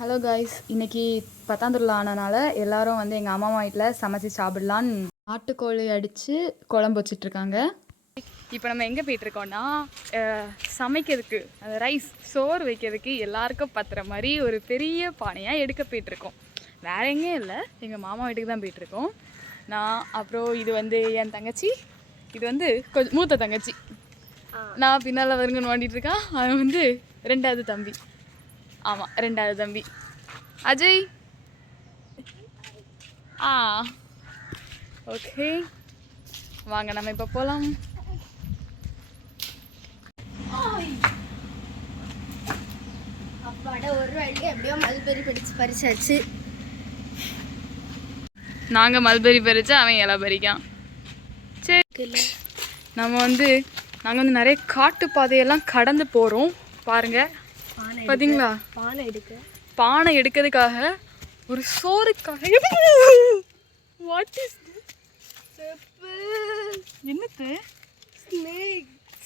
Hello guys, இன்னைக்கு 10ஆம் திருவிழா ஆனனால எல்லாரும் வந்து எங்கள் அம்மா வீட்டில் சமைச்சு சாப்பிடலான்னு நாட்டுக்கோழி அடித்து குழம்பு வச்சிட்ருக்காங்க. இப்போ நம்ம எங்கே போயிட்டுருக்கோன்னா சமைக்கிறதுக்கு அந்த ரைஸ் சோறு வைக்கிறதுக்கு எல்லாருக்கும் பத்துற மாதிரி ஒரு பெரிய பானையாக எடுக்க போயிட்டுருக்கோம். வேற எங்கேயும் இல்லை, எங்கள் மாமா வீட்டுக்கு தான் போயிட்டுருக்கோம். நான் அப்புறம் இது வந்து என் தங்கச்சி, இது வந்து கொஞ்சம் மூத்த தங்கச்சி. நான் பின்னால் வருங்க நோண்டிகிட்ருக்கான், அவன் வந்து ரெண்டாவது தம்பி. ஆமாம், ரெண்டாவது தம்பி அஜய். ஓகே, வாங்க நம்ம இப்போ போகலாம். அப்பாட ஒரு வழி எப்படியோ மல்பெரி பறிச்சாச்சு. நாங்கள் மல்பெரி பறிச்சா அவன் இலை பறிக்கான். சரி, நாங்கள் வந்து நிறைய காட்டு பாதையெல்லாம் கடந்து போகிறோம். பாருங்கள், பார்த்தீங்களா? பானை எடுக்கிறதுக்காக ஒரு சோறுக்காக. வாட் இஸ் என்னது?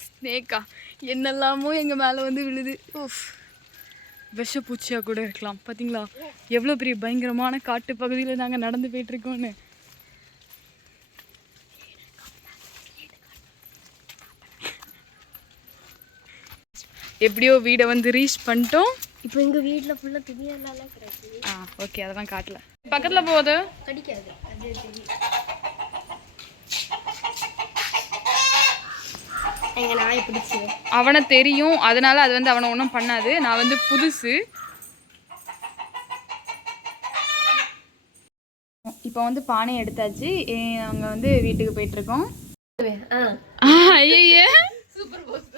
ஸ்னேக்கா? என்னெல்லாமோ எங்கள் மேலே வந்து விழுது. விஷப்பூச்சியாக கூட இருக்கலாம். பார்த்தீங்களா எவ்வளோ பெரிய பயங்கரமான காட்டு பகுதியில் நாங்கள் நடந்து போயிட்டுருக்கோன்னு. எப்படியோ வீடை வந்து ரீச் பண்ணிட்டோம். இப்போ எங்கள் வீட்டில் ஃபுல்லாக துணியெல்லாம் கிடைக்குது. ஓகே, அதெல்லாம் காட்டல. பக்கத்தில் போகுது, கடிக்காது. அது எங்கள் நாய் பிடிச்சி அவனை தெரியும், அதனால அது வந்து அவனை ஒன்றும் பண்ணாது. நான் வந்து புதுசு. இப்போ வந்து பானையை எடுத்தாச்சு, நாங்கள் வந்து வீட்டுக்கு போயிட்டுருக்கோம். ஐயே, சூப்பர் போஸ்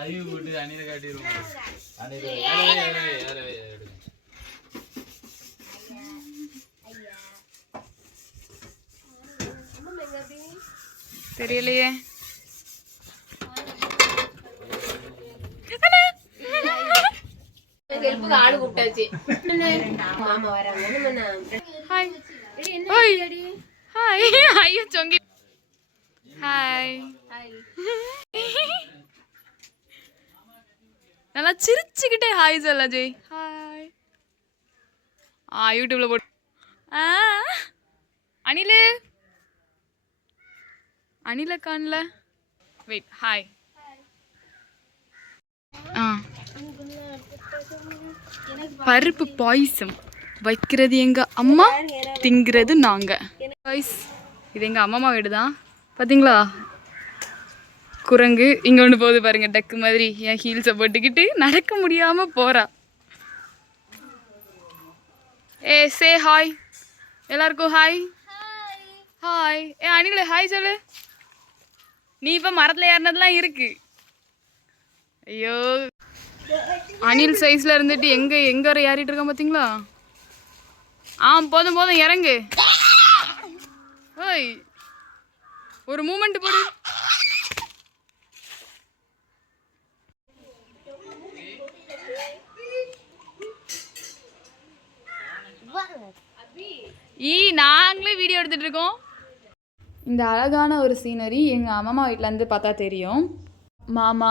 லைவ் போட்டு அணில காட்டிடுவோம். தெரியலையே. ஆளு கூப்பிட்டாச்சு. மாமா வராங்க. ஹாய். ஹாய். ஐயோ சொங்கி. ஹாய். நல்லா சிரிச்சுக்கிட்டே ஹாய் சொல்ல ஜெய். ஹாய். யூடியூப்ல போட்டு. அணில காணல. வெயிட். ஹாய். பருப்பு பாயசம் வைக்கிறது எங்க அம்மா, திங்கிறது நாங்க. இது எங்க அம்மா வீடு தான். பார்த்தீங்களா? குரங்கு இங்கே ஒன்று போகுது பாருங்க, டக்கு மாதிரி. என் ஹீல்ஸை போட்டுக்கிட்டு நடக்க முடியாம போறா. சே ஹாய் எல்லாருக்கும். ஹாய். ஹாய். அணில ஹாய் சொல்லு. நீ இப்போ மரத்தில் ஏறினதுலாம் இருக்கு. ஐயோ, அணில் சைஸ்ல இருந்துட்டு எங்க வரை ஏறிட்டு இருக்கான் பார்த்தீங்களா? போதும் போதும் இறங்கு. ஓய், ஒரு மூமெண்ட் போடு. நாங்களே வீடியோ எடுத்துட்டு இருக்கோம். இந்த அழகான ஒரு சீனரி எங்கள் அம்மா வீட்டிலேருந்து பார்த்தா தெரியும். மாமா,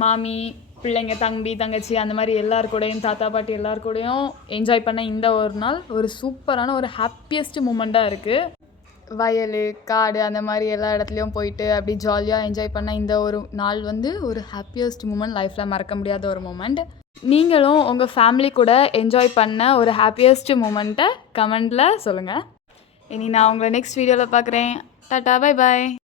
மாமி, பிள்ளைங்க, தம்பி, தங்கச்சி, அந்த மாதிரி எல்லாரு கூடயும், தாத்தா பாட்டி எல்லாரு கூடயும் என்ஜாய் பண்ண இந்த ஒரு நாள் ஒரு சூப்பரான ஒரு ஹாப்பியஸ்ட் மூமெண்ட்டாக இருக்குது. வயல், காடு, அந்த மாதிரி எல்லா இடத்துலையும் போயிட்டு அப்படி ஜாலியாக என்ஜாய் பண்ண இந்த ஒரு நாள் வந்து ஒரு ஹாப்பியஸ்ட் மூமெண்ட், லைஃப்பில் மறக்க முடியாத ஒரு மூமெண்ட். நீங்களும் உங்கள் ஃபேமிலி கூட என்ஜாய் பண்ண ஒரு ஹாப்பியஸ்ட் மூமெண்ட்டை கமெண்டில் சொல்லுங்கள். இனி நான் உங்களை நெக்ஸ்ட் வீடியோவில் பார்க்குறேன். Tata, bye bye.